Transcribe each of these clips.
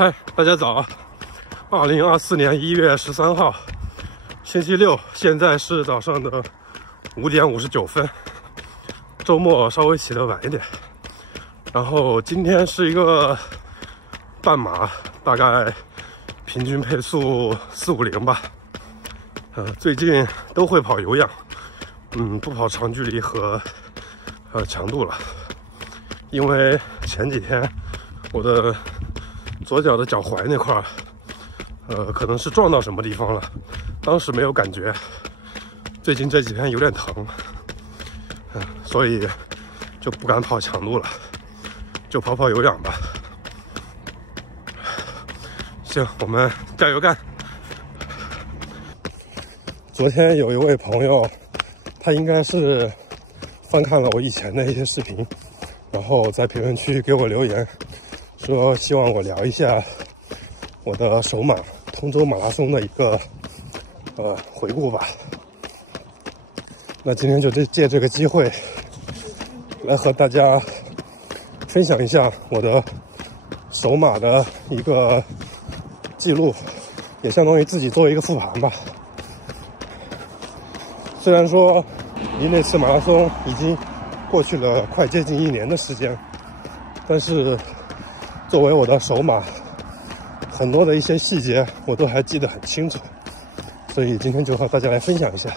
嗨，大家早！2024年1月13号，星期六，现在是早上的5点59分。周末稍微起得晚一点。然后今天是一个半马，大概平均配速450吧。最近都会跑有氧，不跑长距离和强度了，因为前几天我的左脚的脚踝那块可能是撞到什么地方了，当时没有感觉，最近这几天有点疼，所以就不敢跑强度了，就跑跑有氧吧。行，我们加油干！昨天有一位朋友，他应该是翻看了我以前的一些视频，然后在评论区给我留言，说希望我聊一下我的首马通州马拉松的一个回顾吧。那今天就借这个机会来和大家分享一下我的首马的一个记录，也相当于自己做一个复盘吧。虽然说离那次马拉松已经过去了快接近1年的时间，但是作为我的首马，很多的一些细节我都还记得很清楚，所以今天就和大家来分享一下。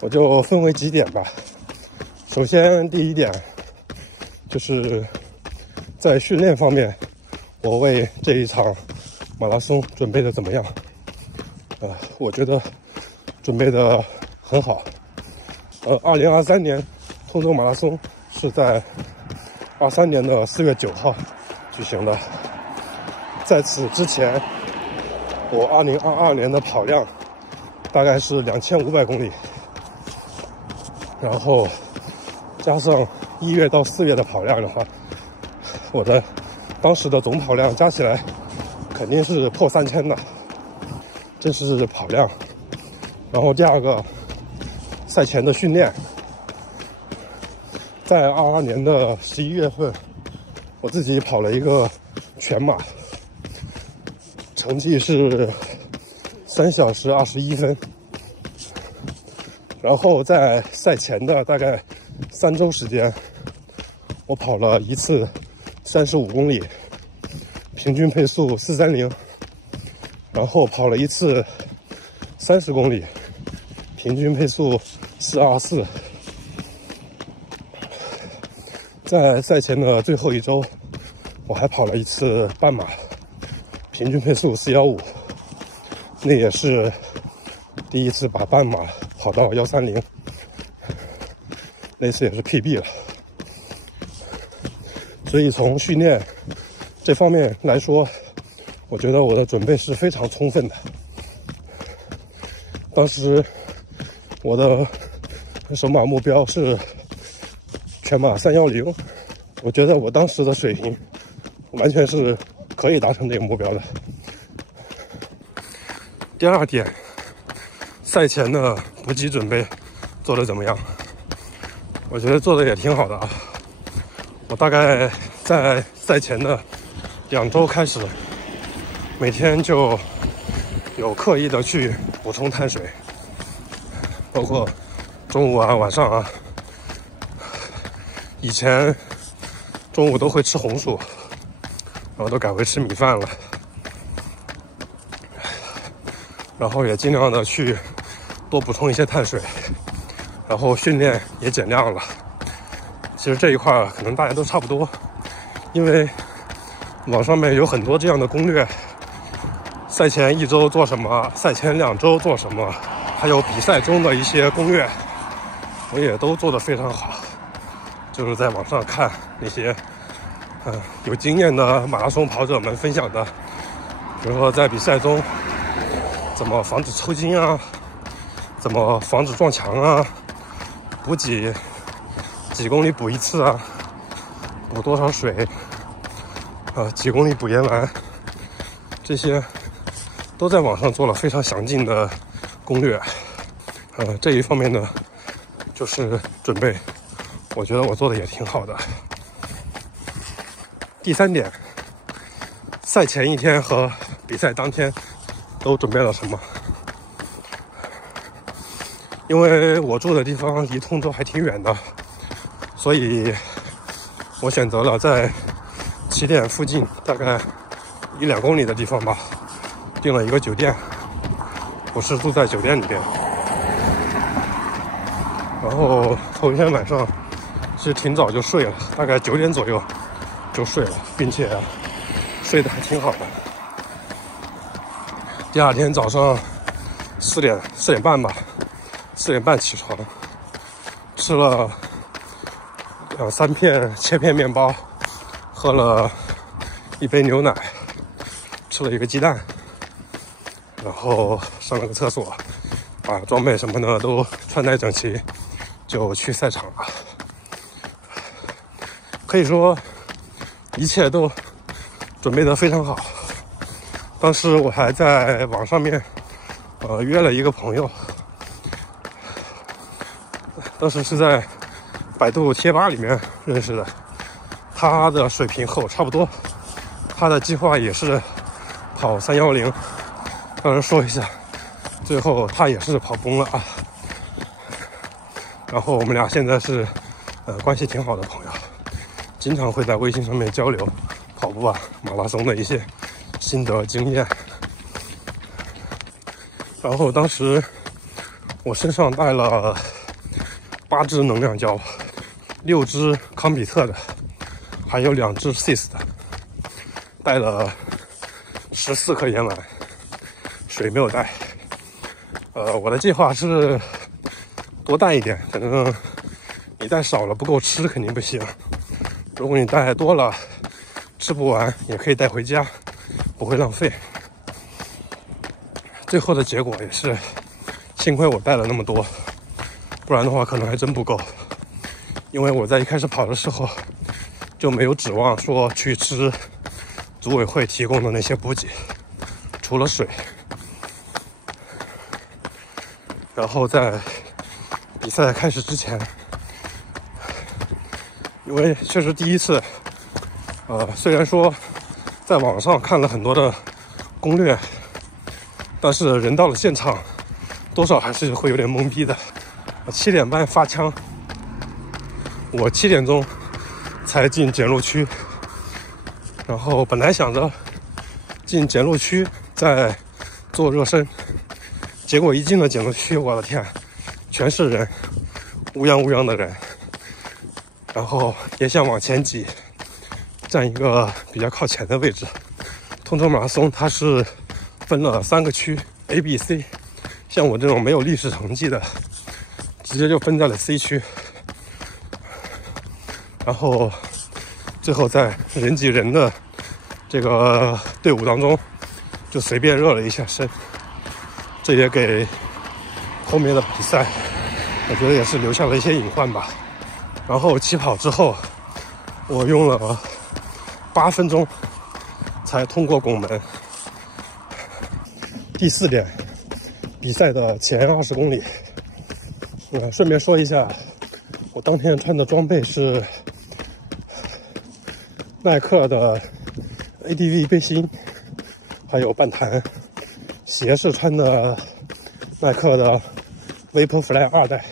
我就分为几点吧。首先第一点就是在训练方面，我为这一场马拉松准备的怎么样？我觉得准备的很好。2023年通州马拉松是在23年的4月9号举行的。在此之前，我2022年的跑量大概是2500公里，然后加上1月到4月的跑量的话，我的当时的总跑量加起来肯定是破3000的，这是跑量。然后第二个，赛前的训练，在22年的11月份，我自己跑了一个全马，成绩是3小时21分。然后在赛前的大概3周时间，我跑了一次35公里，平均配速430，然后跑了一次30公里，平均配速424。在赛前的最后一周，我还跑了一次半马，平均配速415，那也是第一次把半马跑到130，那次也是 PB 了。所以从训练这方面来说，我觉得我的准备是非常充分的。当时我的首马目标是全马310，我觉得我当时的水平完全是可以达成这个目标的。第二点，赛前的补给准备做得怎么样？我觉得做的也挺好的啊。我大概在赛前的2周开始，每天就有刻意的去补充碳水，包括中午啊、晚上啊。以前中午都会吃红薯，然后都改为吃米饭了，然后也尽量的去多补充一些碳水，然后训练也减量了。其实这一块可能大家都差不多，因为网上面有很多这样的攻略，赛前1周做什么，赛前2周做什么，还有比赛中的一些攻略，我也都做得非常好。就是在网上看那些有经验的马拉松跑者们分享的，比如说在比赛中怎么防止抽筋啊，怎么防止撞墙啊，补给几公里补一次啊，补多少水几公里补盐丸，这些都在网上做了非常详尽的攻略。这一方面呢，就是准备，我觉得我做的也挺好的。第3点，赛前一天和比赛当天都准备了什么。因为我住的地方离通州还挺远的，所以我选择了在起点附近大概1-2公里的地方吧，订了一个酒店。我是住在酒店里边，然后头一天晚上其实挺早就睡了，大概9点左右就睡了，并且睡得还挺好的。第二天早上4点半吧，4点半起床，吃了2-3片切片面包，喝了1杯牛奶，吃了1个鸡蛋，然后上了个厕所，把装备什么的都穿戴整齐，就去赛场了。可以说一切都准备得非常好。当时我还在网上面约了一个朋友，当时是在百度贴吧里面认识的，他的水平和我差不多，他的计划也是跑310，当然说一下，最后他也是跑崩了啊。然后我们俩现在是关系挺好的朋友，经常会在微信上面交流跑步啊、马拉松的一些心得经验。然后当时我身上带了8支能量胶，6支康比特的，还有2支 CIS 的，带了14克盐丸，水没有带。我的计划是多带一点，反正你带少了不够吃肯定不行。如果你带多了吃不完，也可以带回家，不会浪费。最后的结果也是，幸亏我带了那么多，不然的话可能还真不够。因为我在一开始跑的时候就没有指望说去吃组委会提供的那些补给，除了水。然后在比赛开始之前，因为确实第一次，虽然说在网上看了很多的攻略，但是人到了现场，多少还是会有点懵逼的。7点半发枪，我7点钟才进检录区，然后本来想着进检录区再做热身，结果一进了检录区，我的天，全是人，乌泱乌泱的人，然后也想往前挤，占一个比较靠前的位置。通州马拉松它是分了3个区 A、B、C， 像我这种没有历史成绩的，直接就分在了 C 区。然后最后在人挤人的这个队伍当中，就随便热了一下身，这也给后面的比赛，我觉得也是留下了一些隐患吧。然后起跑之后，我用了8分钟才通过拱门。第4点，比赛的前20公里。顺便说一下，我当天穿的装备是耐克的 ADV 背心，还有半弹，鞋是穿的耐克的 Vaporfly 2代。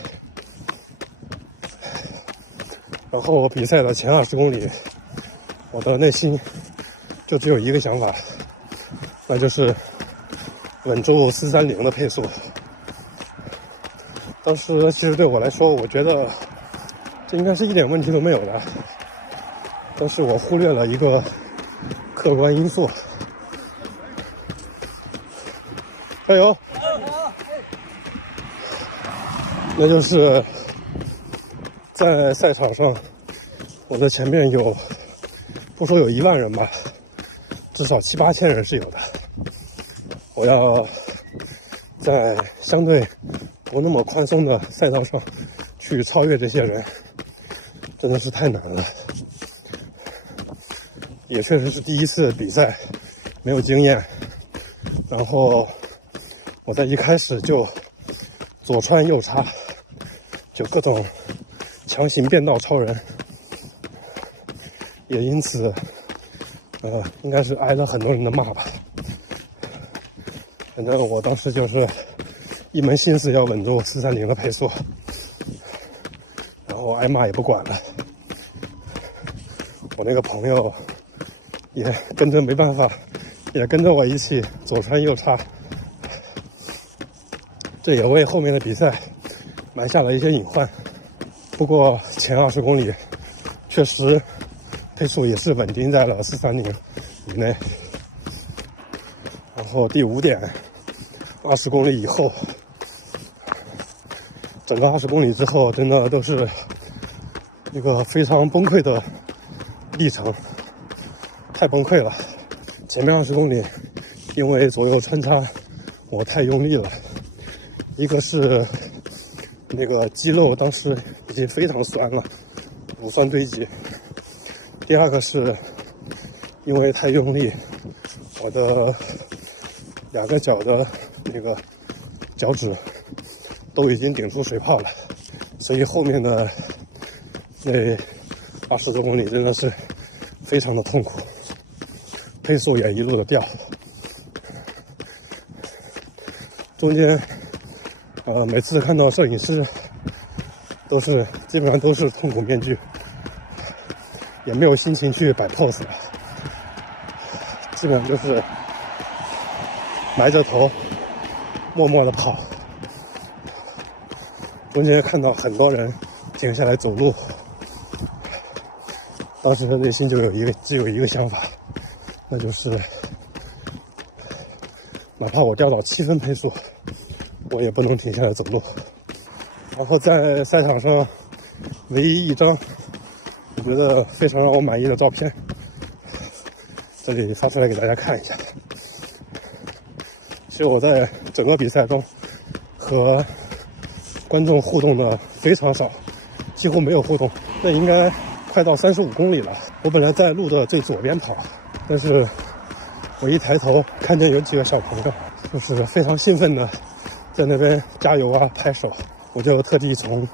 然后比赛的前20公里，我的内心就只有一个想法，那就是稳住430的配速。当时其实对我来说，我觉得这应该是一点问题都没有的，但是我忽略了一个客观因素。加油！那就是在赛场上，我的前面有，不说有1万人吧，至少7、8千人是有的。我要在相对不那么宽松的赛道上去超越这些人，真的是太难了。也确实是第一次比赛，没有经验，然后我在一开始就左穿右插，就各种强行变道超人，也因此应该是挨了很多人的骂吧。反正我当时就是一门心思要稳住430的配速，然后挨骂也不管了。我那个朋友也跟着没办法，也跟着我一起左穿右插，这也为后面的比赛埋下了一些隐患。不过前20公里确实配速也是稳定在了430以内。然后第5点，20公里以后，整个20公里之后，真的都是一个非常崩溃的历程，太崩溃了。前面20公里，因为左右穿插我太用力了，一个是那个肌肉当时已经非常酸了，乳酸堆积；第二个是因为太用力，我的2个脚的那个脚趾都已经顶出水泡了，所以后面的那20多公里真的是非常的痛苦，配速也一路的掉。中间每次看到摄影师基本上都是痛苦面具，也没有心情去摆 pose 了，基本上就是埋着头默默的跑。中间看到很多人停下来走路，当时内心只有一个想法，那就是哪怕我掉到7分配速，我也不能停下来走路。然后在赛场上唯一一张我觉得非常让我满意的照片，这里发出来给大家看一下。其实我在整个比赛中和观众互动的非常少，几乎没有互动。那应该快到35公里了，我本来在路的最左边跑，但是我一抬头看见有几个小朋友就是非常兴奋的在那边加油啊拍手，我就特地从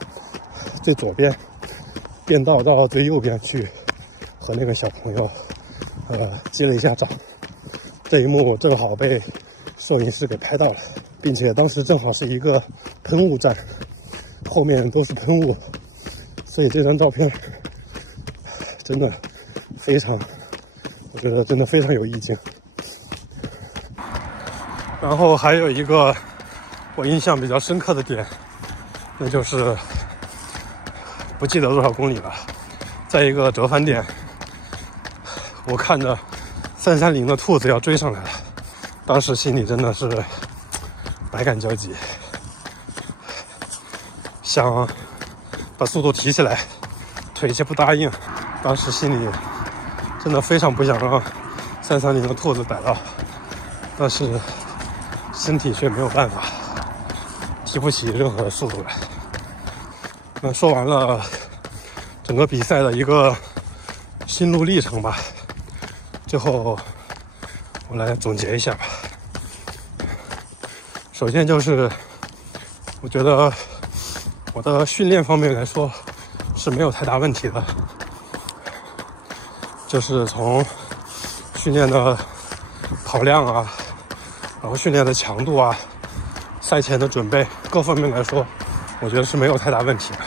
最左边变道到最右边去和那个小朋友击了一下掌。这一幕正好被摄影师给拍到了，并且当时正好是一个喷雾站，后面都是喷雾，所以这张照片真的非常，我觉得真的非常有意境。然后还有一个我印象比较深刻的点，那就是不记得多少公里了，在一个折返点，我看着330的兔子要追上来了，当时心里真的是百感交集，想把速度提起来，腿却不答应。当时心里真的非常不想让330的兔子逮到，但是身体却没有办法，提不起任何的速度来。那说完了整个比赛的一个心路历程吧，最后我来总结一下吧。首先就是我觉得我的训练方面来说是没有太大问题的，就是从训练的跑量啊，然后训练的强度啊，赛前的准备各方面来说，我觉得是没有太大问题的。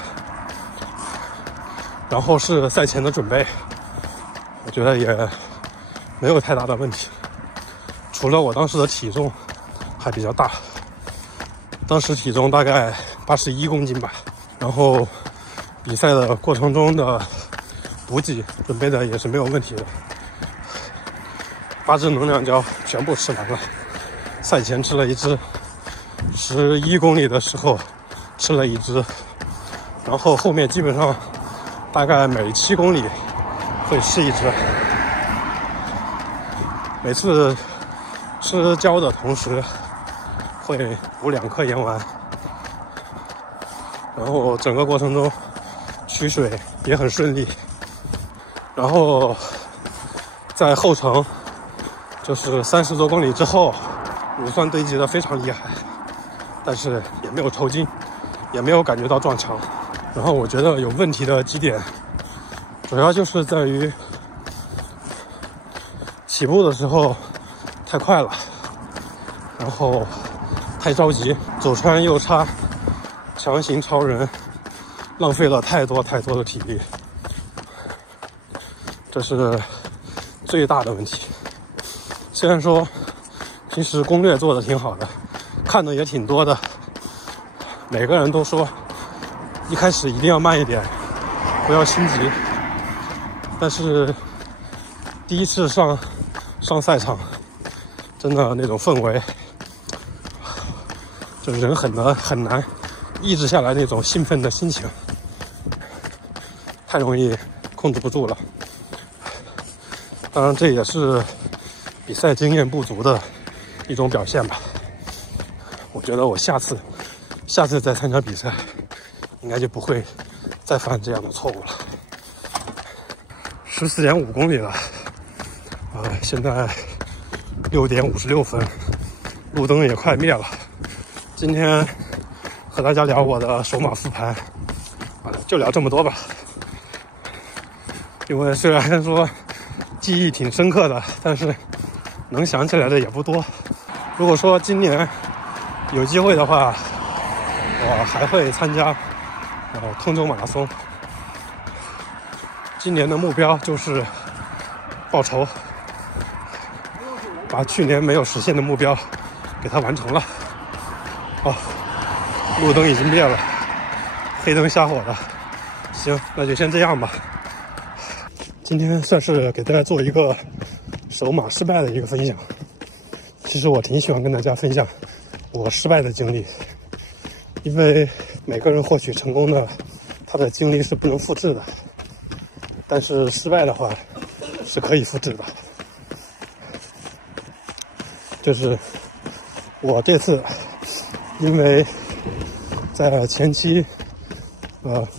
然后是赛前的准备，我觉得也没有太大的问题，除了我当时的体重还比较大，当时体重大概81公斤吧，然后比赛的过程中的补给准备的也是没有问题的，8支能量胶全部吃完了，赛前吃了1支，11公里的时候吃了1支，然后后面基本上大概每7公里会吃1支，每次吃胶的同时会补2颗盐丸，然后整个过程中取水也很顺利，然后在后程就是30多公里之后，乳酸堆积的非常厉害，但是也没有抽筋，也没有感觉到撞墙。然后我觉得有问题的几点，主要就是在于起步的时候太快了，然后太着急，左穿右插，强行超人，浪费了太多的体力，这是最大的问题。虽然说平时攻略做的挺好的，看的也挺多的，每个人都说一开始一定要慢一点，不要心急。但是第一次上赛场，真的那种氛围，就人很难抑制下来那种兴奋的心情，太容易控制不住了。当然，这也是比赛经验不足的一种表现吧。我觉得我下次再参加比赛，应该就不会再犯这样的错误了。14.5公里了，现在6点56分，路灯也快灭了。今天和大家聊我的首马复盘，就聊这么多吧。因为虽然说记忆挺深刻的，但是能想起来的也不多。如果说今年有机会的话，我还会参加通州马拉松。今年的目标就是报仇，把去年没有实现的目标给它完成了。路灯已经灭了，黑灯瞎火的。行，那就先这样吧。今天算是给大家做一个首马失败的一个分享。其实我挺喜欢跟大家分享我失败的经历，因为每个人获取成功的，他的经历是不能复制的。但是失败的话是可以复制的。就是我这次因为在前期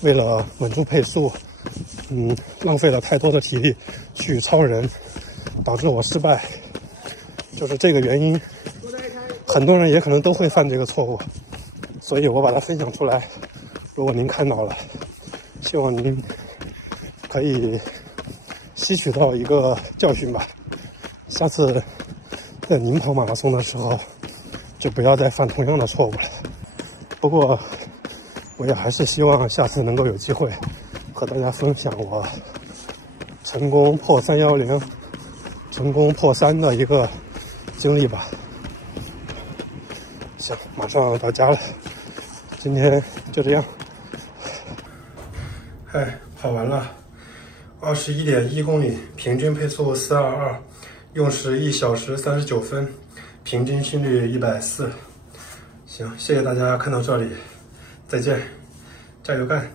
为了稳住配速，浪费了太多的体力去超人，导致我失败。就是这个原因，很多人也可能都会犯这个错误，所以我把它分享出来。如果您看到了，希望您可以吸取到一个教训吧。下次在您跑马拉松的时候，就不要再犯同样的错误了。不过我也还是希望下次能够有机会和大家分享我成功破310、成功破3的一个经历吧。行，马上到家了，今天就这样。嗨，跑完了，21.1公里，平均配速422，用时1小时39分，平均心率140。行，谢谢大家看到这里，再见，加油干！